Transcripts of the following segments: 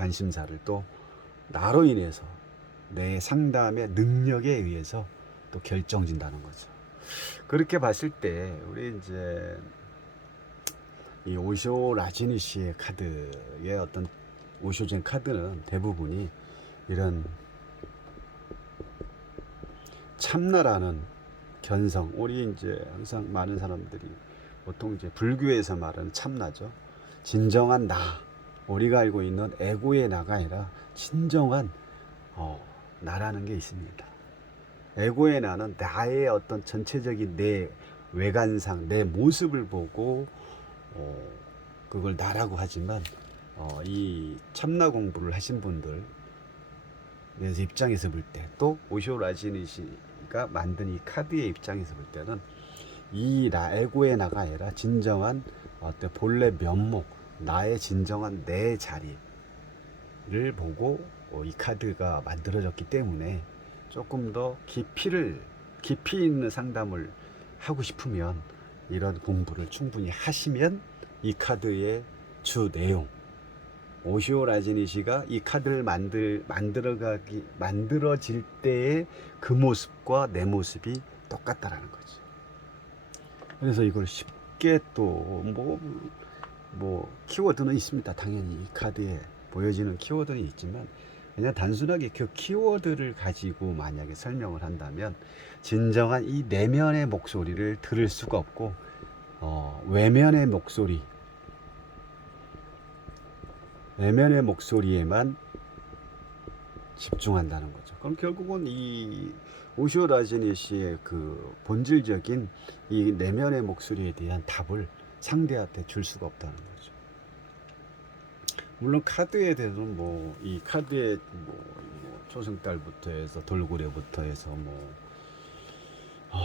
관심사를 또 나로 인해서 내 상담의 능력에 의해서 또 결정진다는 거죠. 그렇게 봤을 때 우리 이제 이 오쇼 라지니시의 카드의 어떤 오쇼젠 카드는 대부분이 이런 참나라는 견성, 우리 이제 항상 많은 사람들이 보통 이제 불교에서 말하는 참나죠. 진정한 나, 우리가 알고 있는 에고의 나가 아니라 진정한 나라는 게 있습니다. 에고의 나는 나의 어떤 전체적인 내 외관상, 내 모습을 보고 그걸 나라고 하지만 이 참나 공부를 하신 분들 입장에서 볼 때, 또 오쇼 라지니시가 만든 이 카드의 입장에서 볼 때는 이 에고의 나가 아니라 진정한 어떤 본래 면목, 나의 진정한 내 자리를 보고 이 카드가 만들어졌기 때문에 조금 더 깊이 있는 상담을 하고 싶으면 이런 공부를 충분히 하시면 이 카드의 주 내용, 오쇼 라지니시가 이 카드를 만들어질 때의 그 모습과 내 모습이 똑같다라는 거지. 그래서 이걸 쉽게 또 키워드는 있습니다. 당연히 이 카드에 보여지는 키워드는 있지만 그냥 단순하게 그 키워드를 가지고 만약에 설명을 한다면 진정한 이 내면의 목소리를 들을 수가 없고 외면의 목소리에만 집중한다는 거죠. 그럼 결국은 이 오쇼 라지니시의 그 본질적인 이 내면의 목소리에 대한 답을 상대한테 줄 수가 없다는 거죠. 물론 카드에 대해서는 이 카드의 초승달부터 해서 돌고래부터 해서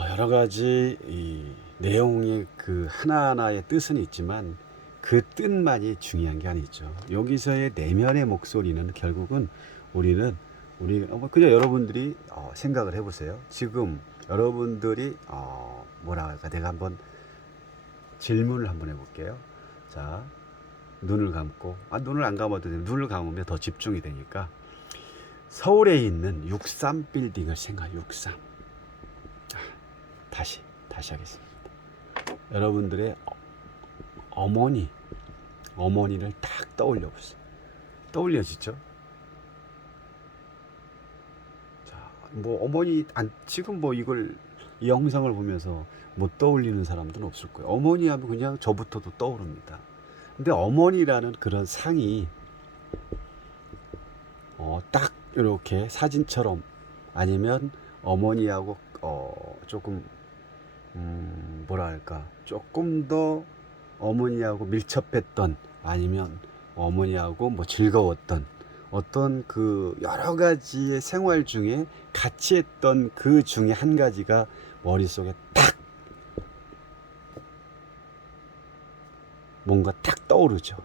여러 가지 이 내용의 그 하나하나의 뜻은 있지만 그 뜻만이 중요한 게 아니죠. 여기서의 내면의 목소리는 결국은 우리 그냥 여러분들이 생각을 해보세요. 지금 여러분들이 뭐라 할까, 내가 한번 질문을 한번 해볼게요. 자, 눈을 감고, 눈을 안 감아도 돼요. 눈을 감으면 더 집중이 되니까 서울에 있는 63 빌딩을 생각. 63. 다시 하겠습니다. 여러분들의 어머니를 딱 떠올려 보세요. 떠올려지죠? 자, 어머니 지금 이 영상을 보면서 못 떠올리는 사람들은 없을 거예요. 어머니 하면 그냥 저부터도 떠오릅니다. 근데 어머니라는 그런 상이 딱 이렇게 사진처럼, 아니면 어머니하고 조금 뭐랄까, 조금 더 어머니하고 밀접했던, 아니면 어머니하고 즐거웠던 어떤 그 여러 가지의 생활 중에 같이 했던 그 중에 한 가지가 머릿속에 딱 뭔가 딱 떠오르지죠.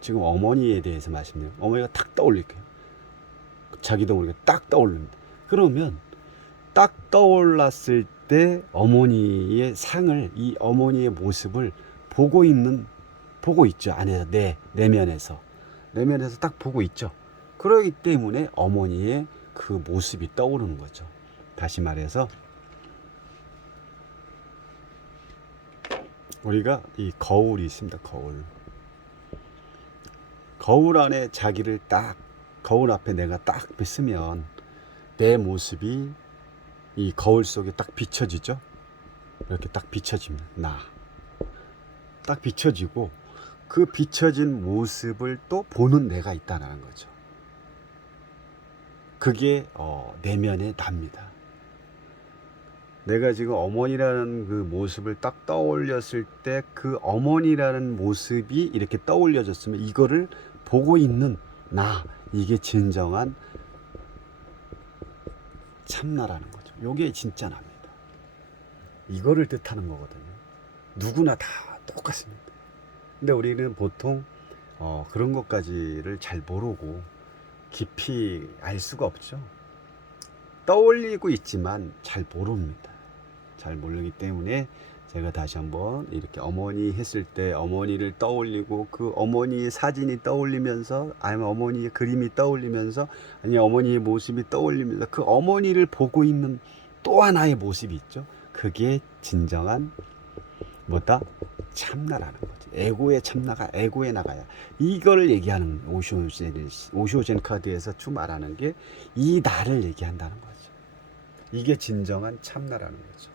지금 어머니에 대해서 말씀드려요. 어머니가 딱 떠올릴게요. 자기도 모르게 딱 떠오릅니다. 그러면 딱 떠올랐을 때 어머니의 상을, 이 어머니의 모습을 보고 있죠. 안에서, 내면에서 딱 보고 있죠. 그러기 때문에 어머니의 그 모습이 떠오르는 거죠. 다시 말해서 우리가 이 거울이 있습니다. 거울 안에 자기를 딱, 거울 앞에 내가 딱 있으면 내 모습이 이 거울 속에 딱 비춰지죠. 이렇게 딱 비춰지면 딱 비춰지고, 그 비춰진 모습을 또 보는 내가 있다는 거죠. 그게 내면의 납니다. 내가 지금 어머니라는 그 모습을 딱 떠올렸을 때 그 어머니라는 모습이 이렇게 떠올려졌으면 이거를 보고 있는 이게 진정한 참나라는 거죠. 요게 진짜 나입니다. 이거를 뜻하는 거거든요. 누구나 다 똑같습니다. 근데 우리는 보통 그런 것까지를 잘 모르고 깊이 알 수가 없죠. 떠올리고 있지만 잘 모릅니다. 잘 모르기 때문에 제가 다시 한번 이렇게 어머니 했을 때 어머니를 떠올리고 그 어머니의 사진이 떠올리면서 아니면 어머니의 그림이 떠올리면서 아니 어머니의 모습이 떠올리면서 그 어머니를 보고 있는 또 하나의 모습이 있죠. 그게 진정한 뭐다? 참나라는 거지. 에고의 참나가 에고에 나가야. 이걸 얘기하는 오쇼젠 카드에서 주 말하는 게 이 나를 얘기한다는 거죠. 이게 진정한 참나라는 거죠.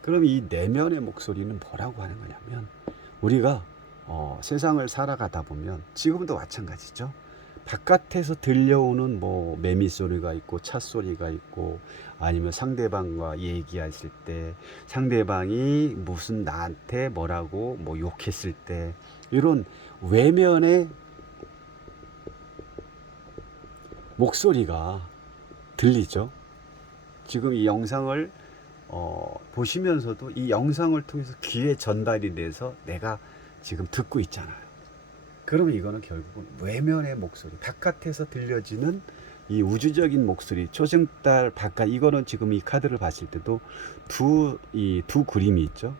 그럼 이 내면의 목소리는 뭐라고 하는 거냐면 우리가 세상을 살아가다 보면 지금도 마찬가지죠. 바깥에서 들려오는 뭐 매미 소리가 있고 차 소리가 있고 아니면 상대방과 얘기했을 때 상대방이 무슨 나한테 뭐라고 뭐 욕했을 때 이런 외면의 목소리가 들리죠. 지금 이 영상을 보시면서도 이 영상을 통해서 귀에 전달이 돼서 내가 지금 듣고 있잖아요. 그러면 이거는 결국은 외면의 목소리, 바깥에서 들려지는 이 우주적인 목소리, 초승달 바깥, 이거는 지금 이 카드를 봤을 때도 두 그림이 있죠.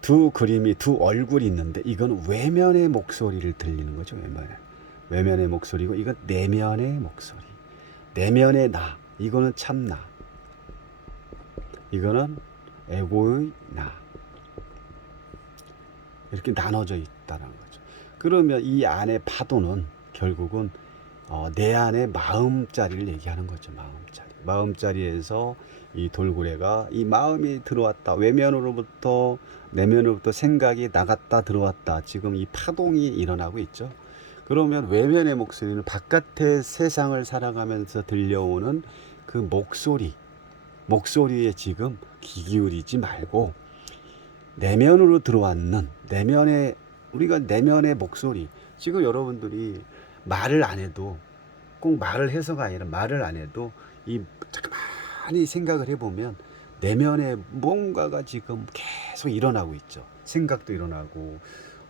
두 그림이, 두 얼굴이 있는데 이거는 외면의 목소리를 들리는 거죠. 외면의 목소리고 이건 내면의 목소리, 내면의 나, 이거는 참나, 이거는 에고의 나. 이렇게 나눠져 있다는 거죠. 그러면 이 안의 파도는 결국은 내 안의 마음자리를 얘기하는 거죠. 마음자리. 마음자리에서 이 돌고래가 이 마음이 들어왔다. 외면으로부터 내면으로부터 생각이 나갔다 들어왔다. 지금 이 파동이 일어나고 있죠. 그러면 외면의 목소리는 바깥의 세상을 살아가면서 들려오는 그 목소리에 지금 귀 기울이지 말고 내면으로 들어왔는 우리가 내면의 목소리. 지금 여러분들이 말을 안 해도 꼭 말을 해서가 아니라 말을 안 해도 이 가만히 생각을 해보면 내면에 뭔가가 지금 계속 일어나고 있죠. 생각도 일어나고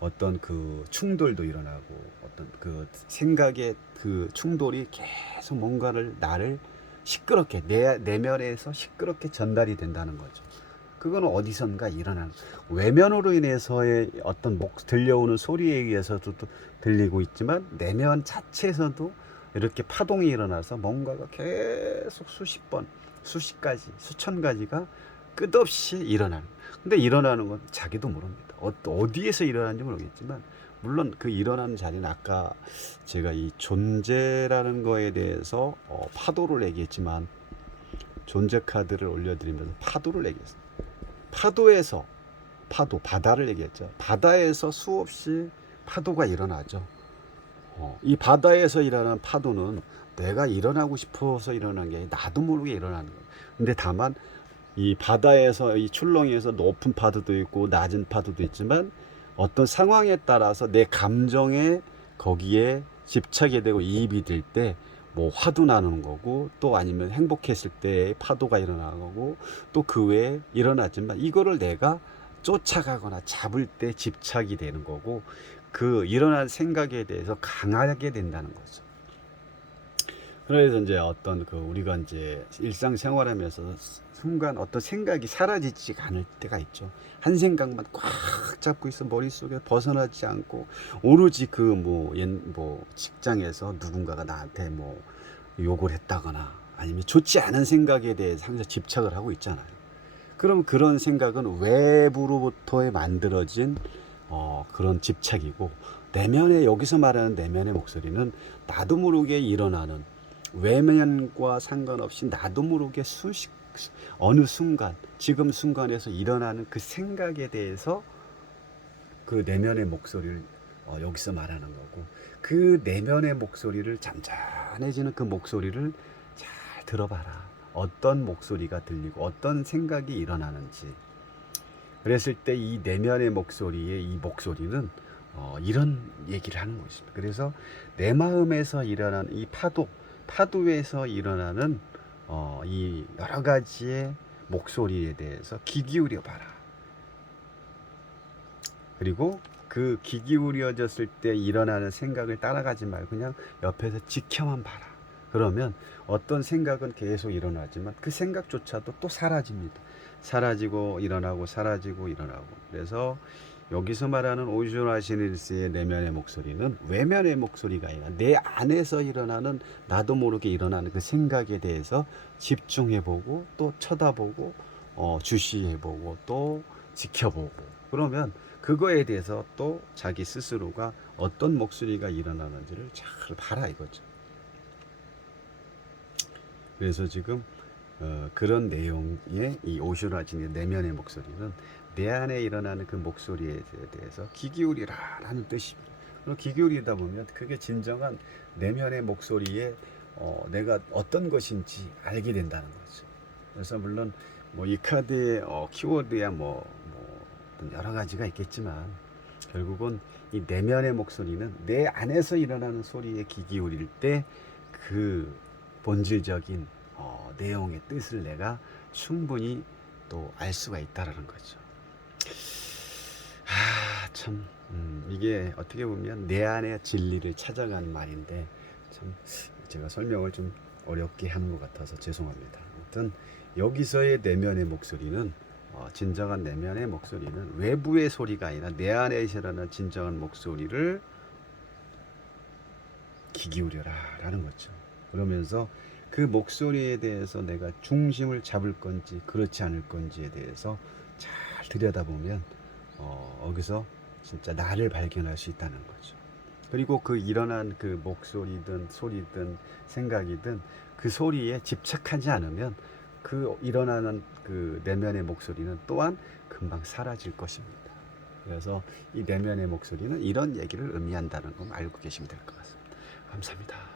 어떤 그 충돌도 일어나고 어떤 그 생각의 그 충돌이 계속 뭔가를 나를 시끄럽게 내면에서 시끄럽게 전달이 된다는 거죠. 그거는 어디선가 일어나는 외면으로 인해서의 어떤 들려오는 소리에 의해서도 또 들리고 있지만 내면 자체에서도 이렇게 파동이 일어나서 뭔가가 계속 수십 번, 수십 가지, 수천 가지가 끝없이 일어나는. 근데 일어나는 건 자기도 모릅니다. 어디에서 일어나는지 모르겠지만 물론 그 일어나는 자리는 아까 제가 이 존재라는 거에 대해서 파도를 얘기했지만 존재 카드를 올려드리면서 파도를 얘기했습니다. 파도에서 바다를 얘기했죠. 바다에서 수없이 파도가 일어나죠. 이 바다에서 일어나는 파도는 내가 일어나고 싶어서 일어난 게 아니라 나도 모르게 일어나는 거예요. 근데 다만 이 바다에서 이 출렁이에서 높은 파도도 있고 낮은 파도도 있지만 어떤 상황에 따라서 내 감정에 거기에 집착이 되고 이입이 될 때 뭐 화도 나는 거고 또 아니면 행복했을 때 파도가 일어나는 거고 또 그 외에 일어나지만 이거를 내가 쫓아가거나 잡을 때 집착이 되는 거고 그 일어난 생각에 대해서 강하게 된다는 거죠. 그래서 이제 어떤 그 우리가 이제 일상생활하면서 순간 어떤 생각이 사라지지가 않을 때가 있죠. 한 생각만 꽉 잡고 있어 머릿속에 벗어나지 않고 오로지 그 뭐 직장에서 누군가가 나한테 뭐 욕을 했다거나 아니면 좋지 않은 생각에 대해서 항상 집착을 하고 있잖아요. 그럼 그런 생각은 외부로부터의 만들어진 그런 집착이고 내면의 여기서 말하는 내면의 목소리는 나도 모르게 일어나는 외면과 상관없이 나도 모르게 어느 순간 지금 순간에서 일어나는 그 생각에 대해서 그 내면의 목소리를 여기서 말하는 거고 그 내면의 목소리를 잠잠해지는 그 목소리를 잘 들어봐라. 어떤 목소리가 들리고 어떤 생각이 일어나는지 그랬을 때 이 내면의 목소리의 이 목소리는 이런 얘기를 하는 것입니다. 그래서 내 마음에서 일어나는 이 파도에서 일어나는 이 여러 가지의 목소리에 대해서 귀 기울여 봐라. 그리고 그 귀 기울여졌을 때 일어나는 생각을 따라가지 말고 그냥 옆에서 지켜만 봐라. 그러면 어떤 생각은 계속 일어나지만 그 생각조차도 또 사라집니다. 사라지고 일어나고 사라지고 일어나고. 그래서 여기서 말하는 오슈라시닐스의 내면의 목소리는 외면의 목소리가 아니라 내 안에서 일어나는, 나도 모르게 일어나는 그 생각에 대해서 집중해보고 또 쳐다보고 주시해보고 또 지켜보고, 그러면 그거에 대해서 또 자기 스스로가 어떤 목소리가 일어나는지를 잘 봐라 이거죠. 그래서 지금 그런 내용의 이 오슈라진의 내면의 목소리는 내 안에 일어나는 그 목소리에 대해서 귀 기울이라 라는 뜻입니다. 그리고 귀 기울이다 보면 그게 진정한 내면의 목소리에 내가 어떤 것인지 알게 된다는 거죠. 그래서 물론 뭐 이 카드의 키워드야 뭐 여러 가지가 있겠지만, 결국은 이 내면의 목소리는 내 안에서 일어나는 소리에 귀 기울일 때 그 본질적인 내용의 뜻을 내가 충분히 또 알 수가 있다라는 거죠. 참 이게 어떻게 보면 내 안의 진리를 찾아가는 말인데, 참 제가 설명을 좀 어렵게 하는 것 같아서 죄송합니다. 아무튼 여기서의 내면의 목소리는 진정한 내면의 목소리는 외부의 소리가 아니라 내 안에 일어나는 진정한 목소리를 귀 기울여라 라는 거죠. 그러면서 그 목소리에 대해서 내가 중심을 잡을 건지 그렇지 않을 건지에 대해서 잘 들여다보면 여기서 진짜 나를 발견할 수 있다는 거죠. 그리고 그 일어난 그 목소리든 소리든 생각이든 그 소리에 집착하지 않으면 그 일어나는 그 내면의 목소리는 또한 금방 사라질 것입니다. 그래서 이 내면의 목소리는 이런 얘기를 의미한다는 걸 알고 계시면 될 것 같습니다. 감사합니다.